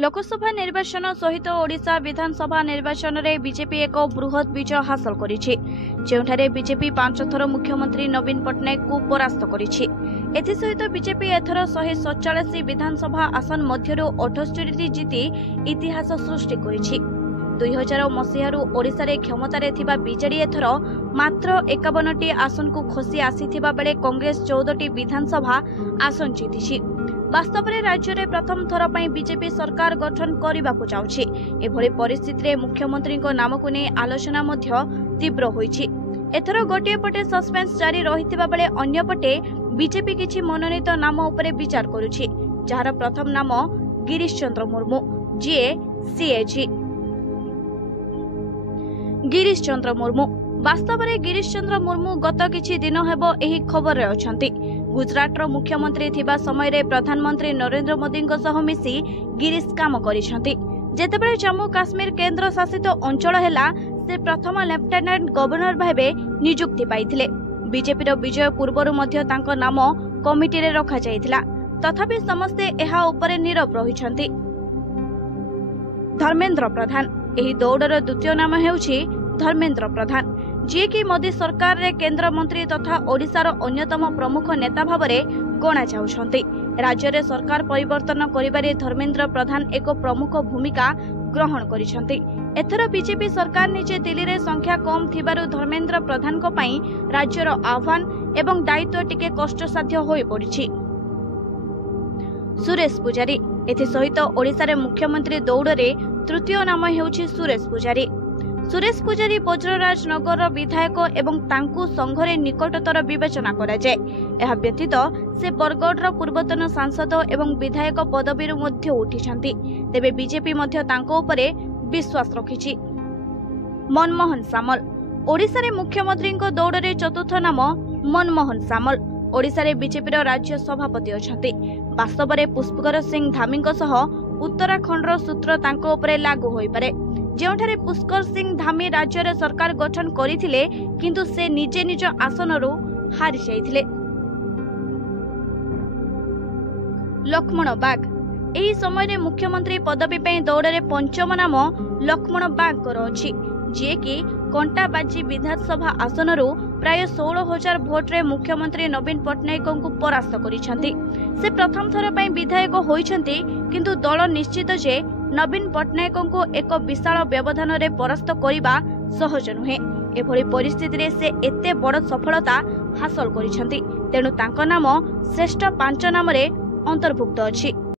लोकसभा निर्वाचन सहित ओडिशा विधानसभा निर्वाचन में बीजेपी एक बृहत विजय हासिल करिछि, जेउठारे बीजेपी 5 थर मुख्यमंत्री नवीन पट्टनायक को परास्त करिछि। एथिसहित बीजेपी एथर 147 विधानसभा आसन मध्यरु 78 जीति इतिहास सृष्टि करिछि। 2000 मसीहारू ओडिशा रे क्षमतारे थिबा बीजेडी एथर मात्र 51टी आसन को खसी आसीथिबा बेले कांग्रेस 14टी विधानसभा आसन जीतिछि। वास्तव में राज्य में प्रथम थर पर बीजेपी सरकार गठन करने को जाउछि। एभली परिस्थिति रे मुख्यमंत्री नाम को नहीं आलोचना तीव्र होइछि। एथर गोटे पटे सस्पेंस जारी रहिथिबा बेले अन्य पटे बीजेपी किछि मनोनीत नाम उपरे विचार करुछि, जार प्रथम नाम गिरीश चंद्र मुर्मू, जीए सीएजी। गिरीश चंद्र मुर्मू वास्तव में गिरीश चंद्र मुर्मू गत किछि दिन हेबो एही खबर रे अछंती। गुजरात मुख्यमंत्री थिबा समय रे प्रधानमंत्री नरेंद्र मोदी सह मिसी गिरीश काम करिसंती। जेतेबेले जम्मू काश्मीर केंद्र शासित अंचल हेला से प्रथम लेफ्टिनेंट गवर्नर भाबे नियुक्ति पाइथिले। बीजेपी रो विजय पूर्वरु मध्य तांको नाम कमिटी रे रखा जाइथिला, तथापि समस्ते एहा उपरे नीरव रहिसंती। धर्मेंद्र प्रधान एही दौड़र द्वितीय नाम हेउछि धर्मेंद्र प्रधान, जी कि मोदी सरकार रे केंद्र मंत्री तथा ओडिशार अन्यतम प्रमुख नेता भावरे गणा जाउछंती। राज्य रे सरकार परिवर्तन करिबारे धर्मेंद्र प्रधान एक प्रमुख भूमिका ग्रहण करिसंती। एथर बीजेपी सरकार निजे दिल्ली रे संख्या कम थिबारु धर्मेंद्र प्रधान को पई राज्यर आह्वान एवं दायित्व टिके कष्टसाध्य होई पड़िछि। सुरेश पुजारी एथि सहित ओडिशा रे मुख्यमंत्री दौड़रे तृतीय नाम हेउछि सुरेश पुजारी। सुरेश पुजारी बज्रराज नगर विधायक एवं तांकु संघरे निकटतर विवेचना करा जाय। एहा व्यतीत से बरगढ़ पूर्वतन सांसद एवं विधायक पदवीरु मध्य उठिछंती। तेबे बीजेपी मध्य तांको उपरे विश्वास रखिछि। मनमोहन सामल ओडिशा रे मुख्यमंत्री दौड़रे चतुर्थ नाम मनमोहन सामल ओडिशा रे बीजेपी राज्य सभापति अछंती। वास्तव में पुष्कर सिंह धामी सह उत्तराखंड सूत्र तांको उपरे लागू होई पारे, जेउठारे पुष्कर सिंह धामी राज्य रे सरकार गठन करिथिले किंतु से निजे निज आसनरु हारि जाइथिले। लक्ष्मण बाग एही समय रे मुख्यमंत्री पदवी पे दौड़रे पंचम नाम लक्ष्मण बाग कर अछि, जे कि कंटाबाजी विधानसभा आसनरु प्राय 16,000 भोट रे मुख्यमंत्री नवीन पट्टनायक को परास्त करिसंती। से प्रथम थर पे विधायक होइछंती, किंतु दल निश्चित जे नवीन पट्टनायक को एक विशाल व्यवधान रे परास्त करिबा सहज नुहे। एभली परिस्थिति रे से एते बड़ सफलता हासिल करिसंती, तेणु तांको नाम श्रेष्ठ 5 नाम रे अंतर्भुक्त अछि।